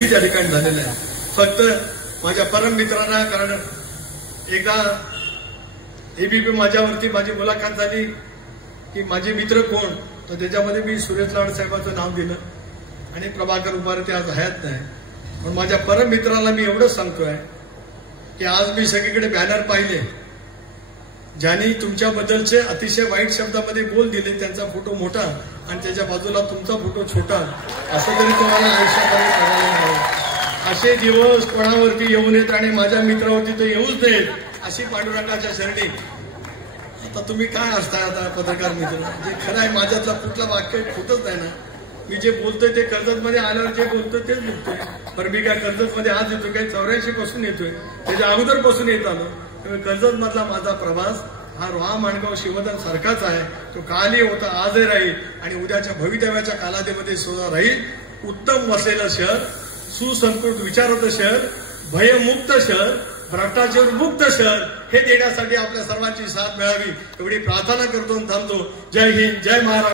त्या ठिकाणी झालेलं आहे। फक्त माझ्या परम मित्रांना, कारण एकदा एबीपी माझ्यावरती माझी मुलाखत झाली की माझे मित्र कोण, तर त्याच्यामध्ये मी सुरेश लाड साहेबांचं नाव दिलं आणि प्रभाकर उभारे ते आज हयात नाही। पण माझ्या परम मित्राला मी एवढंच सांगतोय की आज मी सगळीकडे बॅनर पाहिले, ज्यांनी तुमच्याबद्दलचे अतिशय वाईट शब्दामध्ये बोल दिले त्यांचा फोटो मोठा आणि त्याच्या बाजूला तुमचा फोटो छोटा, असं तरी तुम्हाला आयुष्यामध्ये करायला नाही। असे दिवस कोणावरती येऊ नयेत आणि माझ्या मित्रावरती तर येऊच नयेत, अशी पांडुरंगाच्या शरणी। आता तुम्ही काय असताय आता पत्रकार मित्र, जे खरं आहे माझ्यातला कुठला वाक्य खोटच नाही ना। मी जे बोलतोय ते कर्जतमध्ये आल्यावर जे बोलतोय तेच बोलतोय। पण मी काय कर्जतमध्ये आज येतोय काय 84 पासून येतोय, त्याच्या अगोदरपासून येत आलो। कर्जत मधला माझा प्रवास हा रोहा माणगाव शिवधन सारखाच आहे, तो कालही होता आजही राहील आणि उद्याच्या भवितव्याच्या कालावधीमध्ये सुद्धा राहील। उत्तम वसलेलं शहर, सुसंस्कृत विचाराचं शहर, भयमुक्त शहर, भ्रष्टाचार मुक्त शहर हे देण्यासाठी आपल्या सर्वांची साथ मिळावी एवढी प्रार्थना करतो आणि थांबतो। जय हिंद, जय महाराष्ट्र।